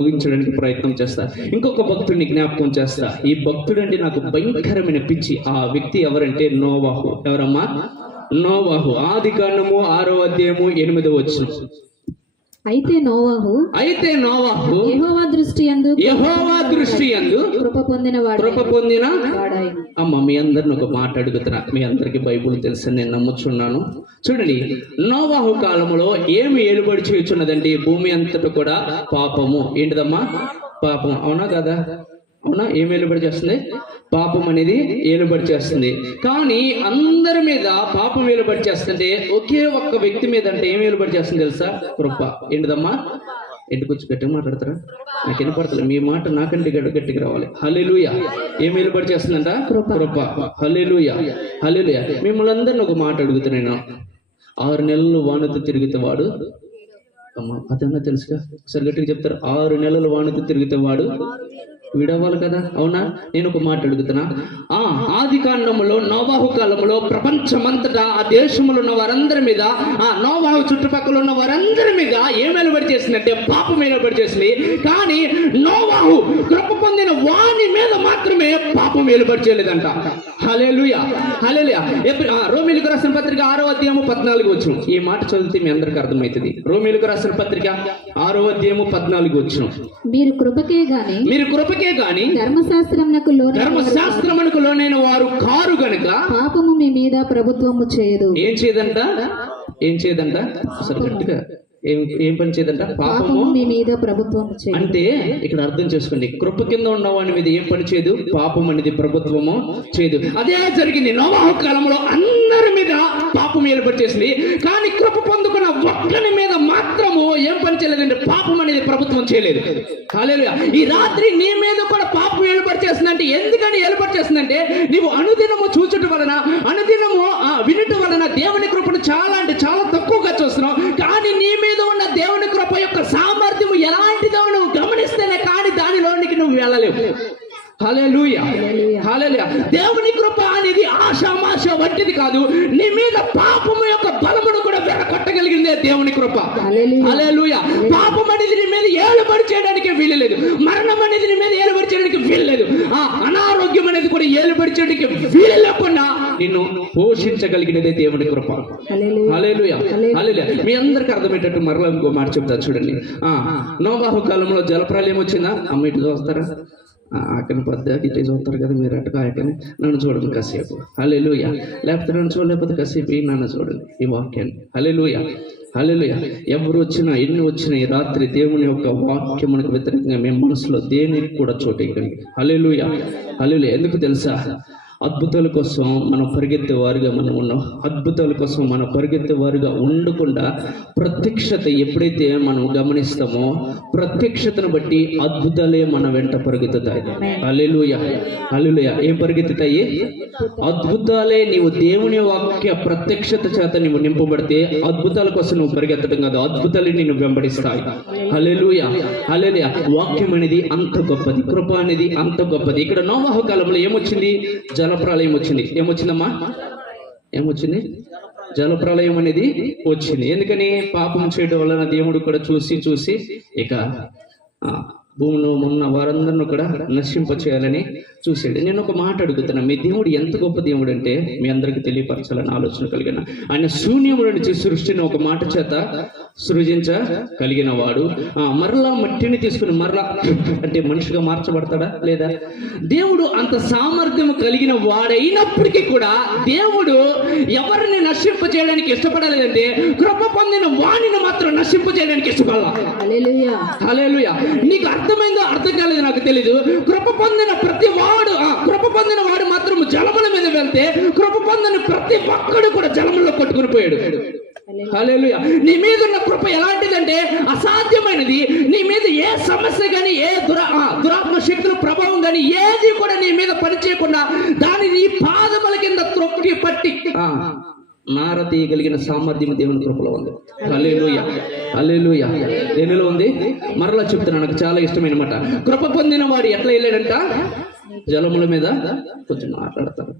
ముగించడానికి ప్రయత్నం చేస్తా. ఇంకొక భక్తుడిని జ్ఞాపకం చేస్తా. ఈ భక్తుడు అంటే నాకు భయంకరమైన పిచ్చి. ఆ వ్యక్తి ఎవరంటే నోవాహు. ఎవరమ్మా? నోవాహు. ఆదికాండము 6వ అధ్యాయము 8వ వచనం. అయితే నోవాహు యెహోవా దృష్టి యందు కృప పొందిన వాడాయెను. అమ్మ, మీ అందరిని ఒక మాట అడుగుతున్నా. మీ అందరికి బైబుల్ తెలుసని నేను నమ్ముచున్నాను. చూడండి, నోవాహు కాలంలో ఏమి ఏలుబడి చేయుచున్నదంటే భూమి అంతటా కూడా పాపము. ఏంటిదమ్మా? పాపం. అవునా కదా? అవునా? ఏమి ఏలుబడి చేస్తుంది? పాపం అనేది ఏలుబడి చేస్తుంది. కానీ అందరి మీద పాపం ఏలుబడి చేస్తుంటే ఒకే ఒక్క వ్యక్తి మీద అంటే ఏమి ఏలుబడి చేస్తుంది తెలుసా? కృప. ఏంటిదమ్మా? ఎందుకు వచ్చి గట్టిగా మాట్లాడతారా? నాకు వినపడతలే. మీ మాట నాకంటే గట్టిగా రావాలి. హల్లెలూయా. ఏమి ఏలుబడి చేస్తుందంట? కృప. హల్లెలూయా. హల్లెలూయా. మిమ్మల్ని అందరిని ఒక మాట అడుగుతున్నాను. 6 నెలలు వానతో తిరిగితే వాడు, అమ్మా అదన్నా తెలుసుగా, సరి గట్టిగా చెప్తారు. 6 నెలలు వానతో తిరిగితే వాడు విడవాలి కదా? అవునా? నేను ఒక మాట అడుగుతున్నా. ఆది కాండంలో నోవాహు కాలంలో ప్రపంచమంతటా ఆ దేశంలో ఉన్న వారందరి మీద, ఆ నోవాహు చుట్టుపక్కల ఉన్న వారందరి మీద ఏం వెలువడి చేసిందంటే పాపం వెలువడి చేసింది. కానీ నోవాహు కృప పొందిన వాని మీద మాత్రమే పాపం వెలువడి చేయలేదంట. హల్లెలూయా. హల్లెలూయా. రోమీయులకు రాసిన పత్రిక 6వ అధ్యాయము 14వ వచనం. ఈ మాట చదివితే మీ అందరికి అర్థమవుతుంది. రోమీయులకు రాసిన పత్రిక 6వ అధ్యాయము 14వ వచనం. మీరు కృపకే గాని ధర్మశాస్త్రమునకు లోనైన వారు కారు గనుక పాపము మీ మీద ప్రభుత్వము చేయదు. ఏం చేయదంట? సరే గట్టిగా. ఏం పని చేయదంట? పాపము మీ మీద ప్రభుత్వము చేయదు. అంటే ఇక్కడ అర్థం చేసుకోండి, కృప కింద ఉన్న వాని మీద ఏం పని చేయదు? పాపం అనేది ప్రభుత్వము చేయదు. అదే జరిగింది నోవాహు కాలంలో. అందరి మీద పాపం ఏర్పాటు చేసింది. కానీ కృప పొందుకున్న ఒక్కని మీద మాత్రము ఏం పని చేయలేదంటే పాపం అనేది ప్రభుత్వం చేయలేదు. హల్లెలూయా. ఈ రాత్రి నీ మీద కూడా పాపం ఏర్పాటు చేస్తుందంటే ఎందుకని ఏర్పాటు చేస్తుందంటే నీవు అనుదినము చూచుట వలన, అనుదినము వినుట వలన దేవుని కృపను చాలా అంటే చాలా తక్కువగా చూస్తున్నావు. కానీ నీ మీద ఉన్న దేవుని కృప యొక్క సామర్థ్యం ఎలాంటిదో నువ్వు గమనిస్తేనే కానీ దానిలోనికి నువ్వు వెళ్ళలేవు. హల్లెలూయా. హల్లెలూయా. దేవుని కృప అనేది ఆషామాష వంటిది కాదు. నీ మీద పాపము యొక్క బలమును కూడా వెడగొట్టగలిగిందే దేవుని కృప. హల్లెలూయా. పాపం అనేది నీ మీద ఏలుబడి చేయడానికి వీల్లేదు. మరణం అనేది నీ మీద ఏలుబడి చేయడానికి వీల్లేదు. అనారోగ్యం అనేది కూడా ఏలుబడి చేయడానికి వీలు లేకుండా నిన్ను పోషించగలిగినదే దేవుని కృప. హల్లెలూయా. హల్లెలూయా. మీ అందరికి అర్థమయ్యేటట్టు మరలా ఇంకో మాట చెప్తా చూడండి. నోవాహు కాలంలో జలప్రలయం వచ్చిందా? అమ్మ ఇటు చూస్తారా? ఆకని పద్ద ఇటే చూస్తారు కదా మీరు. అటు ఆకని నన్ను చూడండి కాసేపు. హల్లెలూయా. లేకపోతే నన్ను చూడలేకపోతే కాసేపు నన్ను చూడండి ఈ వాక్యాన్ని. హల్లెలూయా. హల్లెలూయా. ఎవరు వచ్చినా ఎన్ని వచ్చినా ఈ రాత్రి దేవుని యొక్క వాక్యం మనకు వ్యతిరేకంగా మేము మనసులో దేనికి కూడా చోటు ఇవ్వండి. హల్లెలూయా. హల్లెలూయా. ఎందుకు తెలుసా? అద్భుతాల కోసం మనం పరిగెత్తే వారుగా మనం ఉన్నాం. అద్భుతాల కోసం మనం పరిగెత్తే వారుగా ఉండకుండా ప్రత్యక్షత ఎప్పుడైతే మనం గమనిస్తామో ప్రత్యక్షతను బట్టి అద్భుతాలే మన వెంట పరిగెత్తుతాయి. హల్లెలూయా. హల్లెలూయా. ఏం పరిగెత్తుతాయి? అద్భుతాలే. నీవు దేవుని వాక్య ప్రత్యక్షత చేత నీవు నింపబడితే అద్భుతాల కోసం నువ్వు పరిగెత్తడం కాదు, అద్భుతాలు నిన్ను వెంబడిస్తాయి. హల్లెలూయా. హల్లెలూయా. వాక్యం అనేది అంత గొప్పది, కృప అనేది అంత గొప్పది. ఇక్కడ నోవాహు కాలంలో ఏమొచ్చింది? జలప్రలయం వచ్చింది. ఏమొచ్చిందమ్మా? ఏమొచ్చింది? జలప్రలయం అనేది వచ్చింది. ఎందుకని? పాపం చేయడం వలన దేవుడు కూడా చూసి ఇక భూమిలో ఉన్న వారందరిని కూడా నశింప చేయాలని చూసాడు. నేను ఒక మాట అడుగుతున్నా. మీ దేవుడు ఎంత గొప్ప దేవుడు అంటే మీ అందరికి తెలియపరచాలని ఆలోచన కలిగిన ఆయన శూన్యము నుంచి సృష్టిని ఒక మాట చేత సృజించగలిగిన వాడు. మరలా మట్టిని తీసుకుని మరలా అంటే మనిషిగా మార్చబడతాడా? లేదా? దేవుడు అంత సామర్థ్యం కలిగిన వాడైనప్పటికీ కూడా దేవుడు ఎవరిని నశింప చేయడానికి ఇష్టపడలేదంటే కృప పొందిన వాణిని మాత్రం నశింప చేయడానికి ఇష్టపడాల. హల్లెలూయా. హల్లెలూయా. నీకు అర్థమైందో అర్థం కాలేదు నాకు తెలీదు. కృప పొందిన వాడు మాత్రం జలముల మీద వెళ్తే కృప పొందిన ప్రతి ఒక్కడు కూడా జలముల్లో కొట్టుకుని పోయాడు. హల్లెలూయా. నీ మీద ఉన్న కృప ఎలాంటిదంటే అసాధ్యమైనది. నీ మీద ఏ సమస్య కానీ ఏ దురాత్మ శక్తుల ప్రభావం కానీ ఏది కూడా నీ మీద పనిచేయకుండా దాని నీ పాదముల కింద త్రొక్కి పట్టి నార తీయగలిగిన సామర్థ్యం దేవుని కృపలో ఉంది. హల్లెలూయా. హల్లెలూయా. దేనిలో ఉంది? మరలా చెప్తున్నా, నాకు చాలా ఇష్టమైన మాట. కృప పొందిన వాడు ఎట్లా వెళ్ళాడంట? జలముల మీద. కొంచెం మాట్లాడతారు.